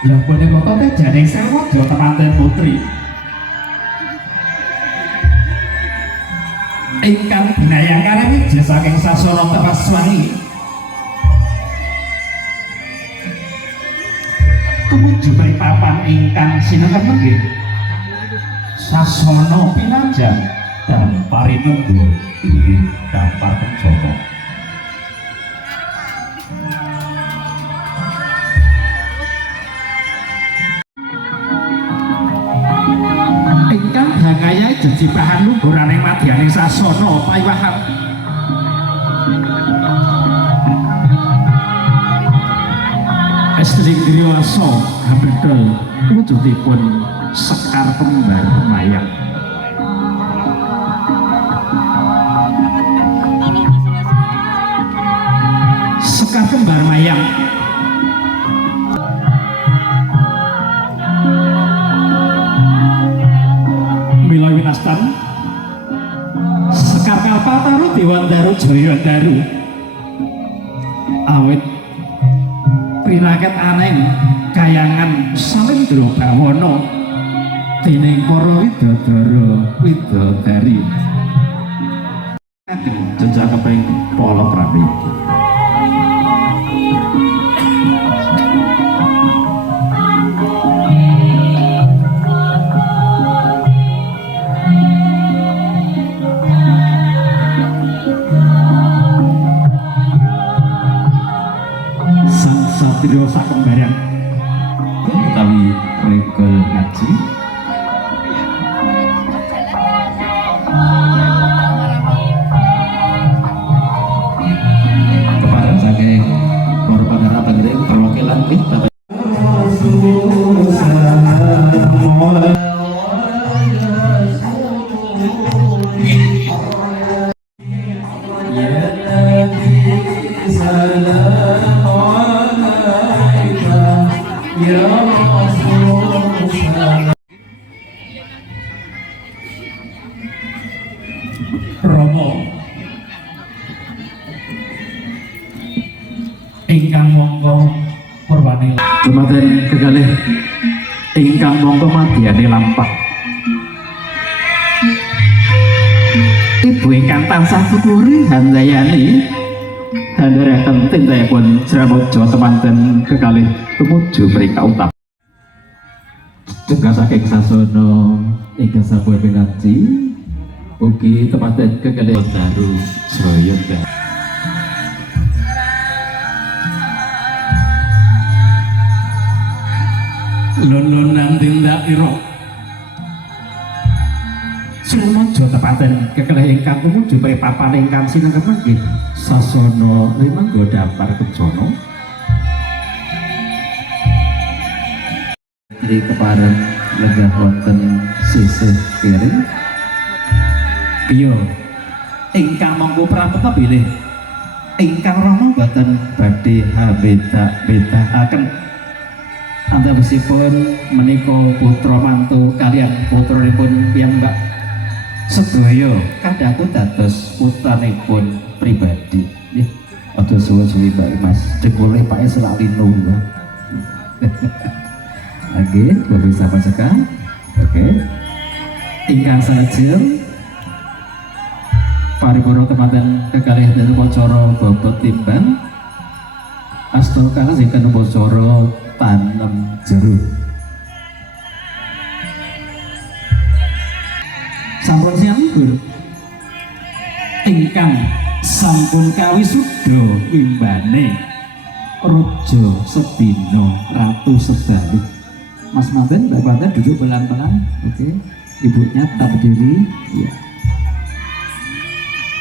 Lah boleh moto teh jane sewu jo temanten putri. Ingkang binayang karami saking sasana Tepaswangi. Tumuju papan ingkang sinengken nggih. Sasana pinanjang dan parinunggo inggih dampar kencana. Ingkang hangaya jejibahan luhuraning madyaning sasana pawiwahan. Estri Griwasa habedal wujudipun Sekar Kembar Mayang. Sekar Kembar Mayang mila winastan Sekar Kalpataru Dewandaru Jayandaru awit pinaket aneng kayangan Salendra Bawana dening para widodara widodari jejak-jejak palakrami. Satrio sakembaran utawi regol ngaji kepada saking para pangeran tenggere perwakilan kita Romo ingkang monggo purwane dumateng kekalih ingkang monggo madyane lampah ibu ingkang tansah tuturi handayani handharaken tintayipun Jramoja temanten kekalih tumuju mrika utami tugas saking sasana ingkang sampun pinaji ugi temanten kekalih Daru Jayandaru. Lulunan tindak ira Jramoja temanten kekalih ingkang tumuju papan ingkang sinengken nggih sasana limangga dampar kencana di kepareng lenggah wonten sisih kiri iya ingkang monggo prapta bilih ingkang Rama boten badhe beda-bedaaken antawasipun menika putra mantu kaliyan putranipun piyambak sedaya kadhaku dados putranipun pribadi nggih aja suwi-suwi Mbak Mas jebule Pak selak linung lho oke bisa pacekah oke ingkang salajeng paripurna temanten kekalih dhateng upacara bobot timbang asta kalajengken upacara tanem jeruk sampun siangipun ingkang sampun kawisuda wimbane raja sedina ratu sedalu Mas Manten Mbak Manten duduk pelan-pelan oke ibunya tak berdiri ya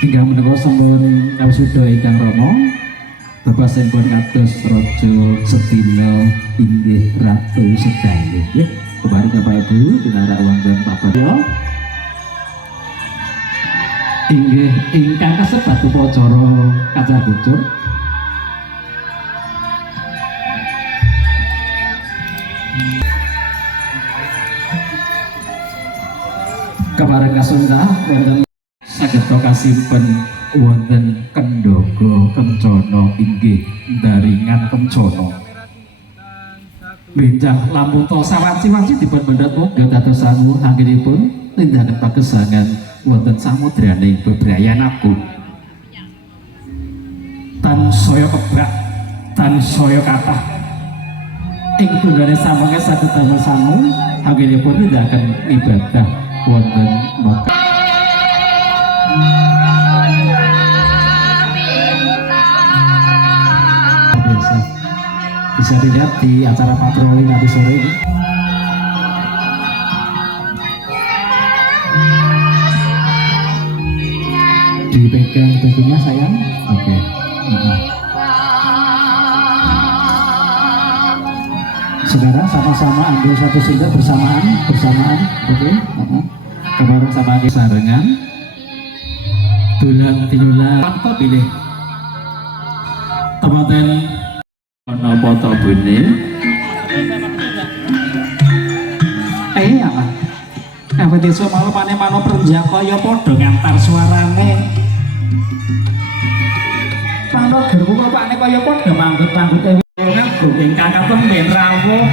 hingga menika sampun kawisuda ingkang Rama Bapak sampun kados raja sedina inggih ratu sedalu ya kembali Bapak Ibu dinara wonten papan ya inggih ingkang kasebat upacara kacar bocor kepareng kasunda wonten saged kasimpen wonten Kendaga Kencana inggih daringan kencana benjang lampung to sawanci-wanci dipun mendhet muga dados sangu anggenipun tindakan pagesangan wonten samudraning bebrayan aku tan saya kebak tan saya kathah ing tunggane samangke saged damel sangu anggenipun tindakan ibadah wonten Mekah. Biasa bisa dilihat di acara patroli nanti sore ini. Dipegang dagingnya sayang, oke. Sekarang sama-sama ambil satu sunda bersamaan, oke. Kebareng sama lagi sarengan. Tulang tinulang, apa pilih? Teman-teman ono foto bune apa? Apa desa malu mano prenjako ya padha ngantar suarane. Pano germu kok pakne kaya padha manggut-manggut nganggo ingkang ketemben rawuh.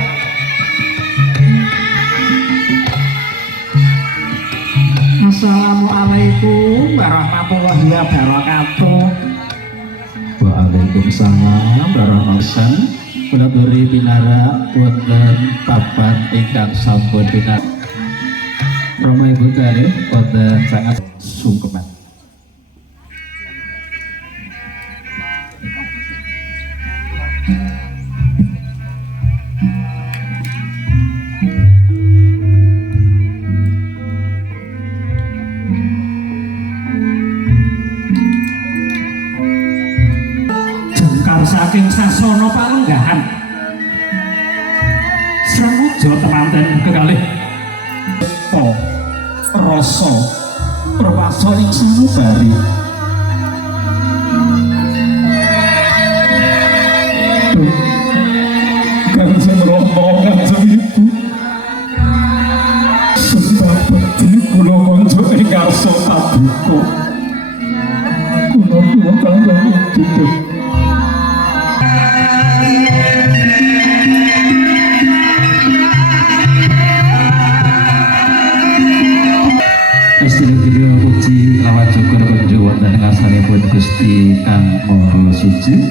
Assalamualaikum warahmatullahi wabarakatuh. Waalaikumsalam warahmatullahi wabarakatuh. Kula beri pinara wonten papan ingkang sampun pinar. Rama ibu kalih wonten sangat sungkeman. Saking sasana palenggahan semujo temanten kekalih rasa prawaso ing sanubari Kanjeng Rama kanjeng ibu sebab bekti kula kanca ing karsa paduka kula kanjeng ibu. Istilah video puji lawat syukur penjuwat dan ngarsanipun Gusti Kang Maha Suci.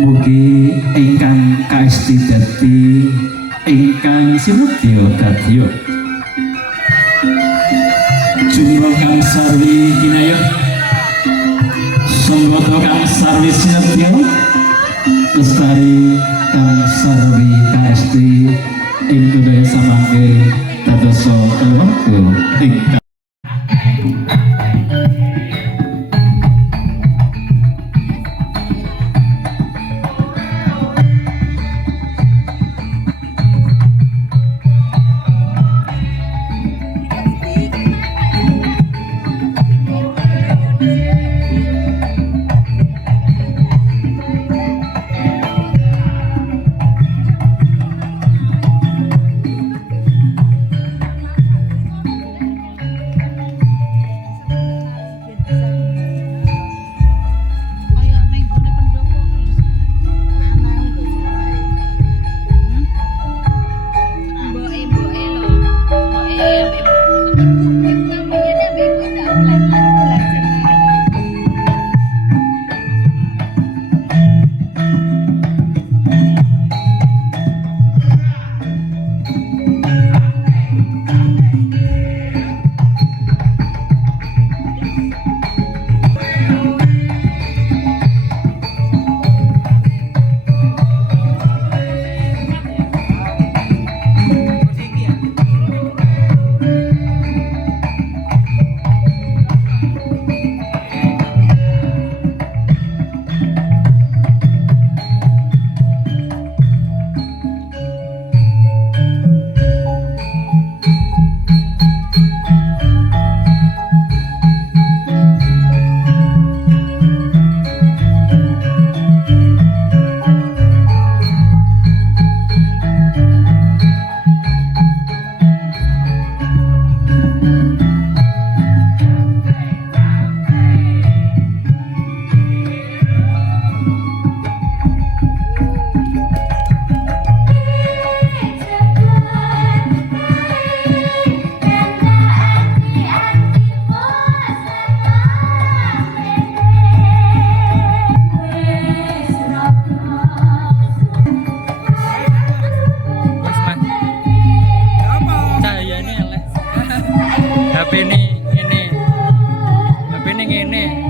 Mugi ingkang kaesti dadi ingkang sinebya dadya jumlah kang sarwi kinayah sambata kang sarwi sinebya lestari kang sarwi kaesti ing budaya samangke dadosa keluarga ingkang Bene ngene. Bene ngene.